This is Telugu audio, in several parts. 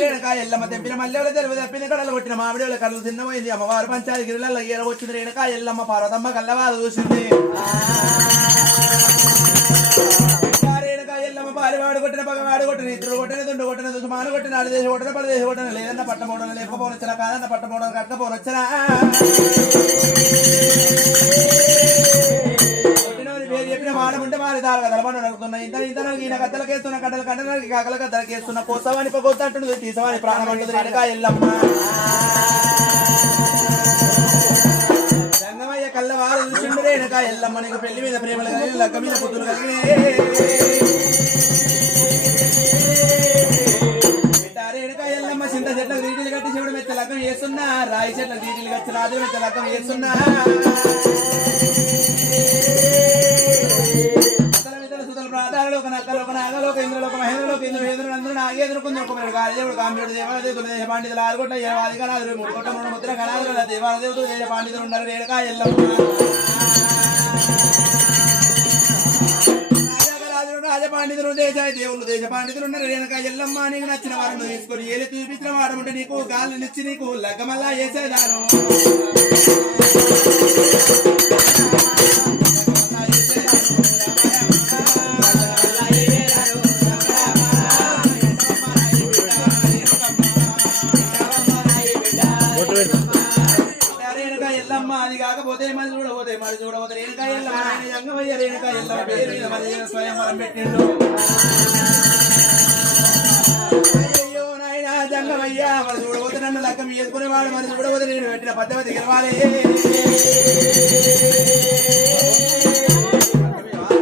రేణుకా ఎల్లమ్మ తెంపిన మల్లెల తెలుగు తప్పిన కడలు కొట్టిన మామిడి కళ్ళు తిన్నమైంది అమ్మవారు పంచాది గిరిల ఏర వచ్చింది రేణుకా ఎల్లమ్మ పార్వతమ్మ కల్లవారు చూసింది రేణుకా ఎల్లమ్మ పారివాడు కొట్టిన పగవాడు కొట్టిన ఇద్దరు కొట్టిన దుండు కొట్టిన దుమాను కొట్టిన ఆడదేశం కొట్టిన పరదేశం కొట్టిన లేదన్న పట్టమోడన లేకపోవచ్చనా కాదన్న పట్టమోడన కట్టపోవచ్చనా చెప్పిన మాడముంటే మారి దారుగా దళపండు నడుకుతున్నాయి ఇంతనకి ఈయన కథలకేస్తున్న కట్టలు కంటలకి కాకల కథలకేస్తున్న కోసవాని పొగొద్దంటుంది తీసవాని ప్రాణం అంటుంది రేణుకా ఎల్లమ్మ రంగమయ్య కళ్ళవారు చూసిండు రేణుకా ఎల్లమ్మ నీకు పెళ్లి మీద ప్రేమలు కలిగి లగ్గ మీద పుత్రులు కలిగి రేణుకా ఎల్లమ్మ చింత చెట్లకు దీటిలు కట్టి శివుడు మెచ్చ లగ్గం చేస్తున్నా రాయి చెట్లకు దీటిలు కట్టి రాజు మెచ్చ లగ్గం చేస్తున్నా ప్రాధానలోక నక్కలోక నాగలోక ఇంద్రలోక మహేంద్రలోక ఇంద్రుడు అందరూ నాగేంద్రుడు కాళదేవుడు కామ్యుడు దేవాలదేవుడు దేశ పాండితులు 6 కోట్ల 7 కళాదులు 3 కోట్ల 3 ముద్ర కళాదుల దేవాలదేవుడు దేశ పాండితులు ఉన్నారు రేణుకా ఎల్లమ్మ రాజపాండితులు దేశాయి దేవుళ్ళు దేశ పాండితులు ఉన్నారు రేణుకా ఎల్లమ్మ నీకు నచ్చిన వారిని తీసుకొని ఏలి చూపించిన వాడమంటే నీకు గాలి నిచ్చి నీకు లగ్గమల్లా వేసేదాను ఎల్లమ్మ అది కాకపోతే మరి చూడబోతే రేణుకా ఎల్లమ్మ ఆయన జంగమయ్య రేణుకా ఎల్లమ్మ పేరు మీద మరి స్వయంవరం పెట్టిండు అయ్యో నాయన జంగమయ్య మరి చూడబోతే నన్ను లగ్గం వేసుకునేవాడు మరి చూడబోతే నేను పెట్టిన పద్ధతి గెలవాలి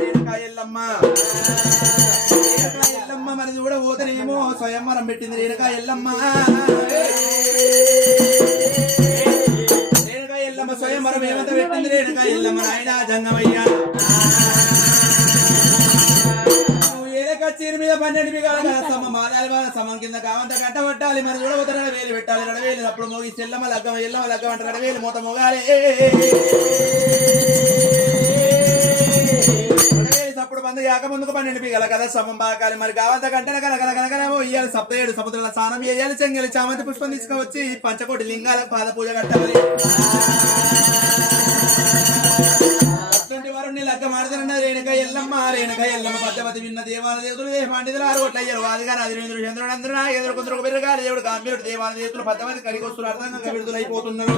రేణుకా ఎల్లమ్మ ఎల్లమ్మ మరి చూడబోతేనేమో స్వయంవరం పెట్టింది రేణుకా ఎల్లమ్మ స్వయంవరం ఏమంత పెట్టింది రేణుకా ఎల్లమ్మ నాయన జంగమయ్య ఏలకచ్చీరి మీద 12 బిగాల సమం కింద కావంత కట్టబట్టాలి మరి చూడబోతే వేలు పెట్టాలి రడవేలు అప్పుడు మోగి ఎల్లమ్మ లగ్గం అంటే రడవేలు మూత మోగాలి అప్పుడు మంది కాక ముందుకు 12 బిగాల కదా సమం బాకాలి మరి కావంత గంటల కనకనకనకనేమో ఇయ్యాలి 7 సముద్రాల స్నానం చేయాలి చెంగలి చామంతి పుష్పం తీసుకువచ్చి పంచకోటి లింగాలకు పాద పూజ కట్టాలి వారుని లగ్గ మాడతారన్న రేణుకా ఎల్లమ్మ పద్ధతి విన్న దేవాలదేవులు పాండితులు 6 కోట్ల అయ్యారు వాదిగా రాజేంద్రుడు చంద్రుడు అందరూ ఎదురు కొందరు పెరగాలి దేవుడు కామ్యుడు దేవాలదేవులు పద్ధతి కడిగొస్తున్నారు అర్థంగా విడుదలైపోతున్నారు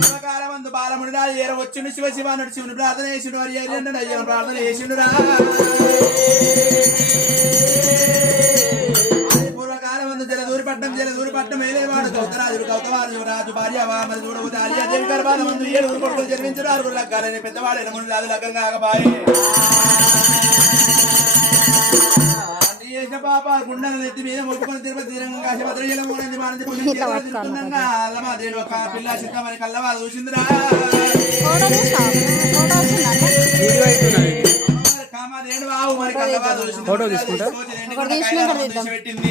పూర్వకాలమందు బాలముడు ఏర వచ్చిండు శివానుడు శివుని ప్రార్థన చేసిండు వారి అయ్యను ప్రార్థన చేసిండురా జలదూరిపట్నం వేలేవాడు కౌతవారు రాజు భార్య మరి చూడబోతే అలియాదేవి గర్భాల ముందు 7 కొడుకులు జన్మించారు 6 లగ్గాలని పెద్దవాడైన ముందు అది లగ్గం కాకపాయే చేసిన పాప గుండెల నెత్తి మీద మొక్కుకొని తిరుపతి తీరంగా కాశీభద్రజలం మూడింది మానంది తిరుగుతుండగా అల్లమాదేవి ఒక పిల్ల సిద్ధమని కల్లవారు చూసిందిరా కామాదేవుడు బావు మరి కల్లవారు చూసింది పెట్టింది